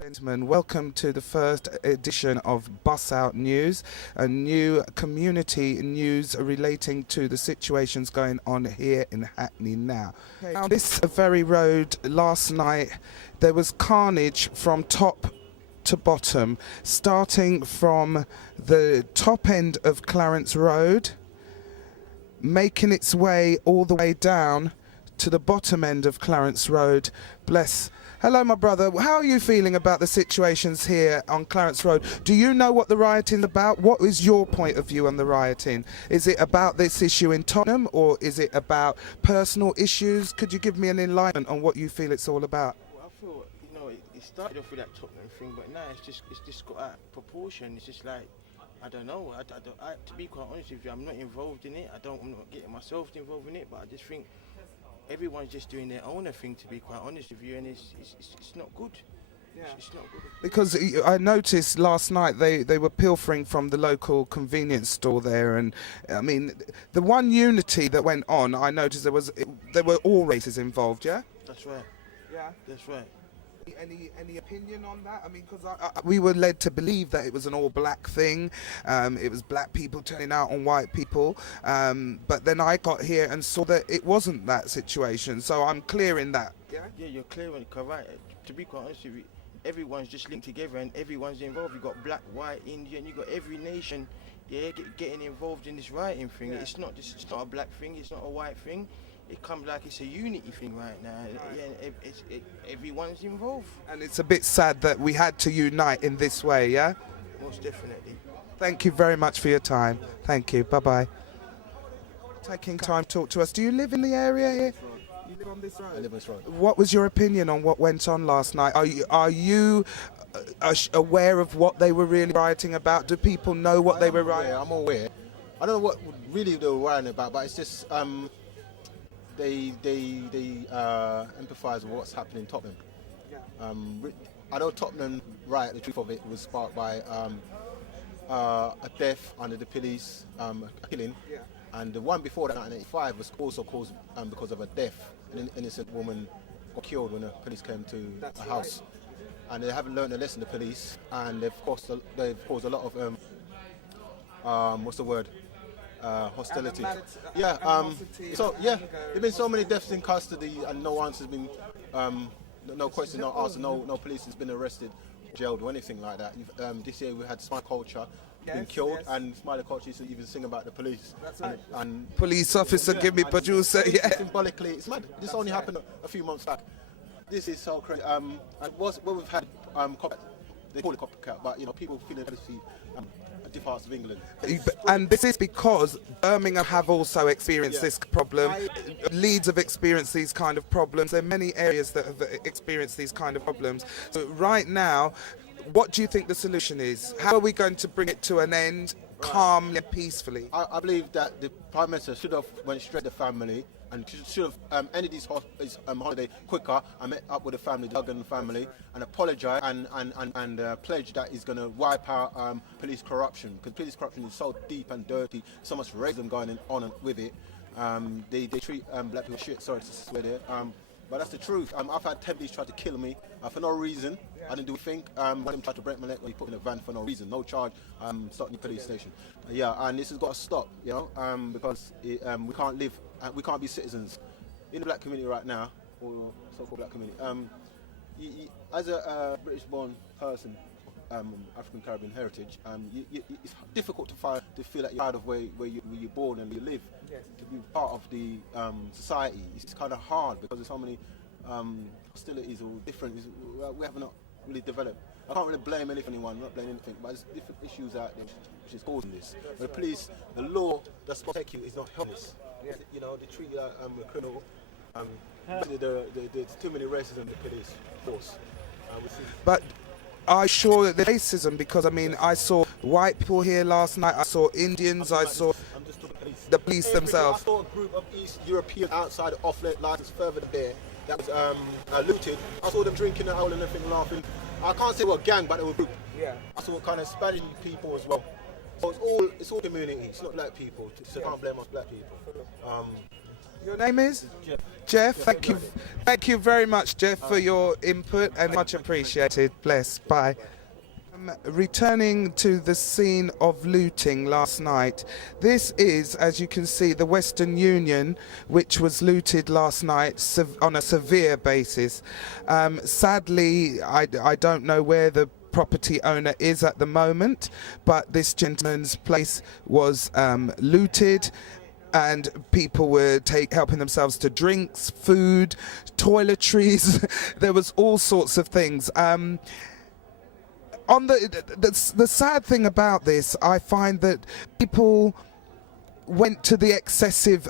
Gentlemen, welcome to the first edition of Bus Out News, a new community news relating to the situations going on here in Hackney now. On this very road last night, there was carnage from top to bottom, starting from the top end of Clerancr Road, making its way all the way down to the bottom end of Clerancr Road. Bless. Hello, my brother. How are you feeling about the situations here on Clerancr Road? Do you know what the rioting is about? What is your point of view on the rioting? Is it about this issue in Tottenham, or is it about personal issues? Could you give me an enlightenment on what you feel it's all about? Well, I feel, it started off with that Tottenham thing, but now it's just got out of proportion. It's just like, I don't know. To be quite honest with you, I'm not involved in it. I'm not getting myself involved in it, but I just think everyone's just doing their own thing, to be quite honest with you, and it's not good. Yeah. It's not good. Because I noticed last night they were pilfering from the local convenience store there, and I mean, the one unity that went on, I noticed there were all races involved, yeah? That's right. Yeah. That's right. Any opinion on that? I mean, because we were led to believe that it was an all-black thing. It was black people turning out on white people. But then I got here and saw that it wasn't that situation. So I'm clearing that. Yeah. Yeah, you're clearing it, correct. To be quite honest with you, everyone's just linked together and everyone's involved. You've got black, white, Indian. You've got every nation, getting involved in this rioting thing. Yeah. It's not a black thing. It's not a white thing. It comes like it's a unity thing right now. Right. Yeah, everyone's involved. And it's a bit sad that we had to unite in this way, yeah? Most definitely. Thank you very much for your time. Thank you. Bye-bye. Taking time to talk to us. Do you live in the area here? You live on this road? I live on this road. What was your opinion on what went on last night? Are you aware of what they were really rioting about? Do people know what they were rioting? I'm aware. I don't know what really they were rioting about, but it's just... They empathise with what's happening in Tottenham. Yeah. I know Tottenham riot, the truth of it, was sparked by a death under the police, a killing. Yeah. And the one before that, 1985, was also caused because of a death. An innocent woman got killed when the police came to a house. Right. And they haven't learned a lesson, the police, and they've caused a lot of, what's the word? Hostility. So there've been so many deaths in custody, and no answer's been, no question, no answer, no police has been arrested, jailed, or anything like that. This year we had Smiley Culture being killed, and Smiley Culture used to even sing about the police. That's right. And police officer, give me producer. Yeah. Symbolically, it's mad. This only happened a few months back. This is so crazy. And what we've had, they call it copycat, but people feeling jealousy. Different parts of England. And this is because Birmingham have also experienced this problem. Leeds have experienced these kind of problems. There are many areas that have experienced these kind of problems. So right now, what do you think the solution is? How are we going to bring it to an end calmly and peacefully? I believe that the Prime Minister should have went straight to the family and should have ended his holiday quicker and met up with the family, the Duggan family, and apologise and pledge that he's going to wipe out police corruption, because police corruption is so deep and dirty, so much racism going on with it. They treat black people shit, sorry to swear there. But that's the truth. I've had 10 police try to kill me for no reason. I didn't do a thing. One of them tried to break my leg when he put me in a van for no reason, no charge. Stopped in the police station. And this has got to stop, because we can't live, we can't be citizens in the black community right now, or so-called black community. As a British-born person, African Caribbean heritage, it's difficult to feel that you're part of where you're born and you live. Yes. To be part of the society, it's kind of hard because there's so many hostilities or different. We have not really developed. I can't really blame anyone, I'm not blaming anything, but there's different issues out there which is causing this. But the police, the law that's supposed to protect you is not helping us. Yeah. They treat you like a criminal. There's too many racism in the police force. But I sure that the racism, because I saw white people here last night, I saw Indians, I saw the police themselves. I saw a group of East Europeans outside of off-lit license further there that was looted. I saw them drinking and howling and everything, laughing. I can't say what gang, but they were a group. Yeah. I saw kind of Spanish people as well. So it's all community. It's not black people. So I can't blame us black people. Your name is? Jeff. Thank you very much, Jeff, for your input, and much appreciated. Bless. Bye. Returning to the scene of looting last night. This is, as you can see, the Western Union, which was looted last night on a severe basis. Sadly, I don't know where the property owner is at the moment, but this gentleman's place was looted, and people were helping themselves to drinks, food, toiletries. There was all sorts of things. On the sad thing about this, I find that people went to the excessive.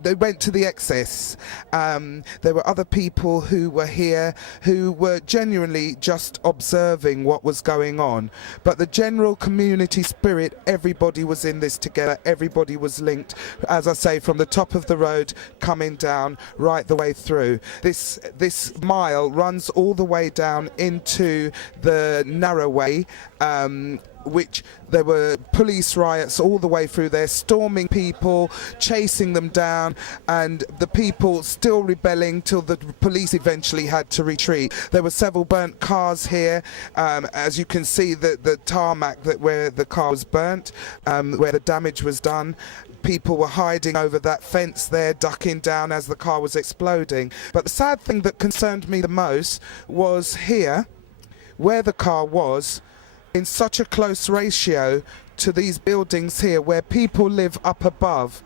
They went to the excess. There were other people who were here who were genuinely just observing what was going on. But the general community spirit, everybody was in this together, everybody was linked, as I say, from the top of the road coming down right the way through. This mile runs all the way down into the narrow way, which there were police riots all the way through there, storming people, chasing them down, and the people still rebelling till the police eventually had to retreat. There were several burnt cars here, as you can see the tarmac where the car was burnt, where the damage was done. People were hiding over that fence there, ducking down as the car was exploding. But the sad thing that concerned me the most was here, where the car was, in such a close ratio to these buildings here where people live up above.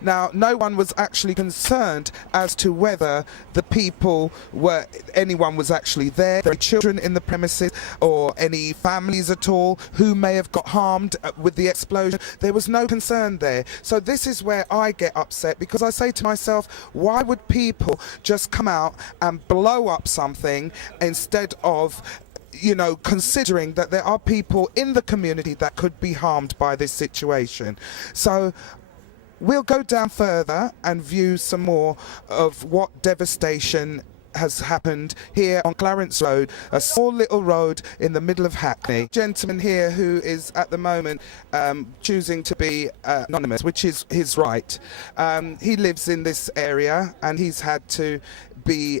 Now, no one was actually concerned as to whether anyone was actually there, any children in the premises, or any families at all who may have got harmed with the explosion. There was no concern there. So this is where I get upset, because I say to myself, why would people just come out and blow up something instead of considering that there are people in the community that could be harmed by this situation? So we'll go down further and view some more of what devastation has happened here on Clerancr Road, a small little road in the middle of Hackney. Gentleman here who is at the moment choosing to be anonymous, which is his right. He lives in this area and he's had to be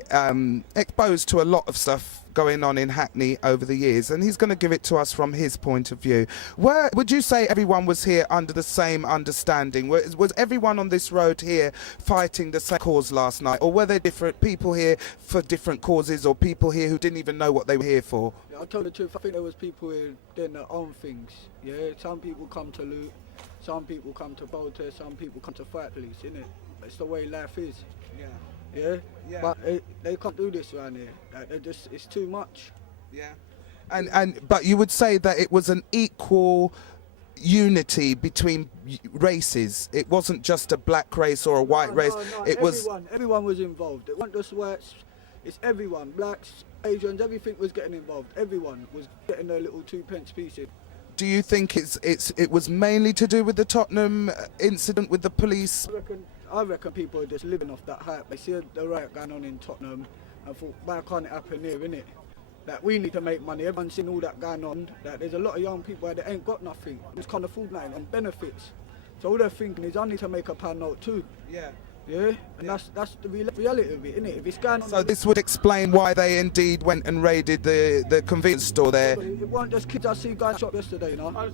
exposed to a lot of stuff going on in Hackney over the years, and he's going to give it to us from his point of view. Would you say everyone was here under the same understanding? Was everyone on this road here fighting the same cause last night, or were there different people here for different causes, or people here who didn't even know what they were here for? Yeah, I'll tell the truth, I think there was people here doing their own things. Yeah, some people come to loot, some people come to protest, some people come to fight police, innit? It's the way life is. Yeah, but they can't do this around here. Like, it's too much. Yeah, but you would say that it was an equal unity between races. It wasn't just a black race or a white race. It was everyone was involved. It wasn't just whites. It's everyone. Blacks, Asians, everything was getting involved. Everyone was getting their little 2p pieces. Do you think it was mainly to do with the Tottenham incident with the police? I reckon people are just living off that hype. They see the riot going on in Tottenham and thought, why can't it happen here, innit? That we need to make money. Everyone's seen all that going on. That there's a lot of young people that ain't got nothing. Just can't afford nothing on benefits. So all they're thinking is, I need to make a pound note too. Yeah. Yeah, and that's the reality of it, innit? If it's going on. So this would explain why they indeed went and raided the convenience store there. It weren't just kids I see guys shop yesterday, you know.